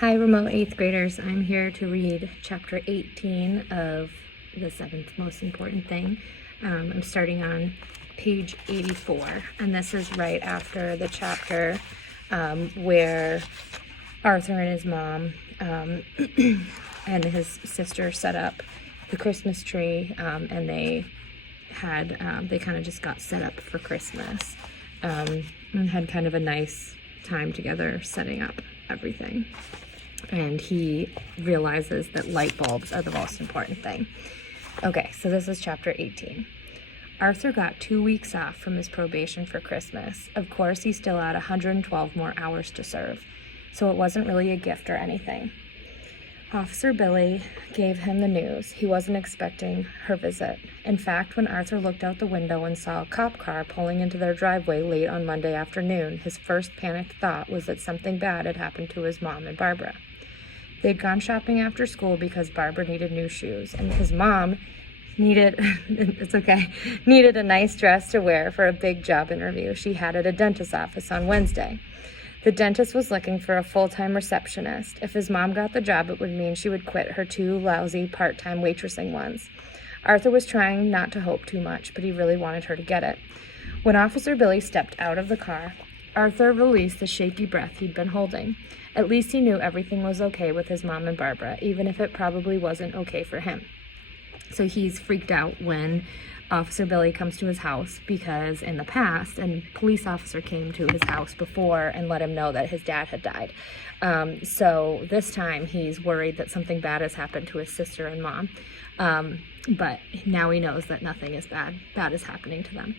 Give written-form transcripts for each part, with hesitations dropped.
Hi, remote 8th graders. I'm here to read chapter 18 of The Seventh Most Important Thing. I'm starting on page 84, and this is right after the chapter where Arthur and his mom and his sister set up the Christmas tree, and they kind of just got set up for Christmas and had kind of a nice time together setting up everything. And he realizes that light bulbs are the most important thing. Okay, so this is chapter 18. Arthur got 2 weeks off from his probation for Christmas. Of course, he still had 112 more hours to serve, so it wasn't really a gift or anything. Officer Billy gave him the news. He wasn't expecting her visit. In fact, when Arthur looked out the window and saw a cop car pulling into their driveway late on Monday afternoon, his first panicked thought was that something bad had happened to his mom and Barbara. They'd gone shopping after school because Barbara needed new shoes, and his mom needed a nice dress to wear for a big job interview she had at a dentist's office on Wednesday. The dentist was looking for a full-time receptionist. If his mom got the job, it would mean she would quit her 2 lousy part-time waitressing ones. Arthur was trying not to hope too much, but he really wanted her to get it. When Officer Billy stepped out of the car, Arthur released the shaky breath he'd been holding. At least he knew everything was okay with his mom and Barbara, even if it probably wasn't okay for him. So he's freaked out when Officer Billy comes to his house because in the past, a police officer came to his house before and let him know that his dad had died. So this time he's worried that something bad has happened to his sister and mom. But now he knows that nothing is bad is happening to them.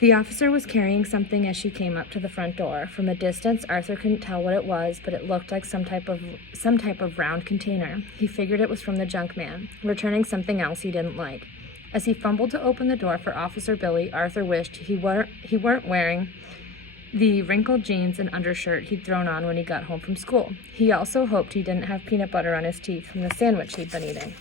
The officer was carrying something as she came up to the front door. From a distance, Arthur couldn't tell what it was, but it looked like some type of round container. He figured it was from the junk man, returning something else he didn't like. As he fumbled to open the door for Officer Billy, Arthur wished he weren't wearing the wrinkled jeans and undershirt he'd thrown on when he got home from school. He also hoped he didn't have peanut butter on his teeth from the sandwich he'd been eating.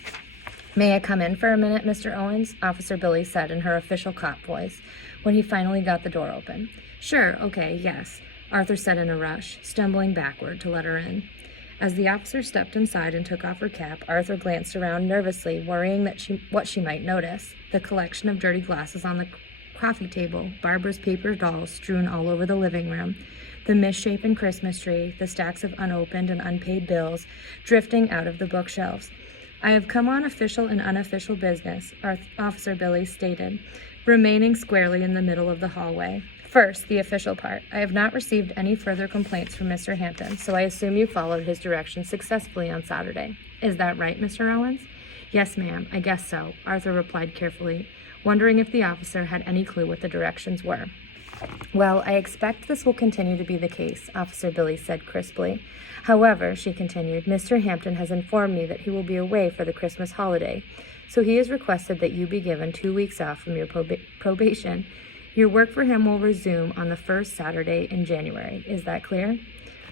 "May I come in for a minute, Mr. Owens?" Officer Billy said in her official cop voice, when he finally got the door open. "Sure, okay, yes," Arthur said in a rush, stumbling backward to let her in. As the officer stepped inside and took off her cap, Arthur glanced around nervously, worrying what she might notice. The collection of dirty glasses on the coffee table, Barbara's paper dolls strewn all over the living room, the misshapen Christmas tree, the stacks of unopened and unpaid bills drifting out of the bookshelves. "I have come on official and unofficial business," Officer Billy stated, remaining squarely in the middle of the hallway. "First, the official part. I have not received any further complaints from Mr. Hampton, so I assume you followed his directions successfully on Saturday. Is that right, Mr. Owens?" "Yes, ma'am, I guess so," Arthur replied carefully, wondering if the officer had any clue what the directions were. "Well, I expect this will continue to be the case," Officer Billy said crisply. "However," she continued, "Mr. Hampton has informed me that he will be away for the Christmas holiday, so he has requested that you be given 2 weeks off from your probation. Your work for him will resume on the first Saturday in January. Is that clear?"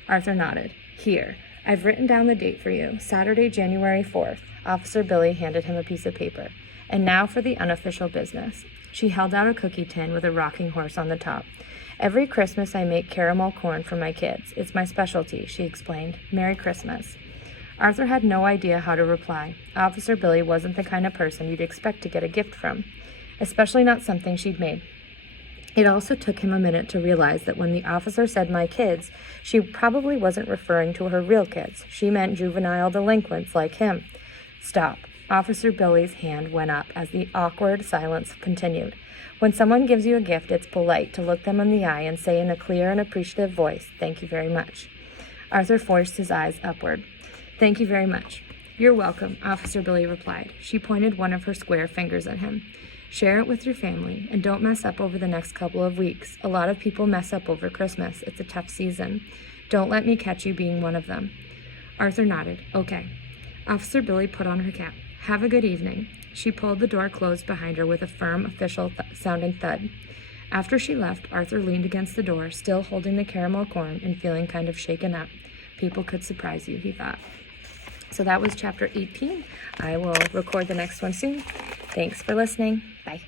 Arthur nodded. "Here, I've written down the date for you, Saturday, January 4th. Officer Billy handed him a piece of paper. "And now for the unofficial business." She held out a cookie tin with a rocking horse on the top. "Every Christmas I make caramel corn for my kids. It's my specialty," she explained. "Merry Christmas." Arthur had no idea how to reply. Officer Billy wasn't the kind of person you'd expect to get a gift from, especially not something she'd made. It also took him a minute to realize that when the officer said "my kids," she probably wasn't referring to her real kids. She meant juvenile delinquents like him. "Stop." Officer Billy's hand went up as the awkward silence continued. "When someone gives you a gift, it's polite to look them in the eye and say in a clear and appreciative voice, 'Thank you very much.'" Arthur forced his eyes upward. "Thank you very much." "You're welcome," Officer Billy replied. She pointed one of her square fingers at him. "Share it with your family, and don't mess up over the next couple of weeks. A lot of people mess up over Christmas. It's a tough season. Don't let me catch you being one of them." Arthur nodded. "Okay." Officer Billy put on her cap. "Have a good evening." She pulled the door closed behind her with a firm, official-sounding thud. After she left, Arthur leaned against the door, still holding the caramel corn and feeling kind of shaken up. People could surprise you, he thought. So that was chapter 18. I will record the next one soon. Thanks for listening. Bye.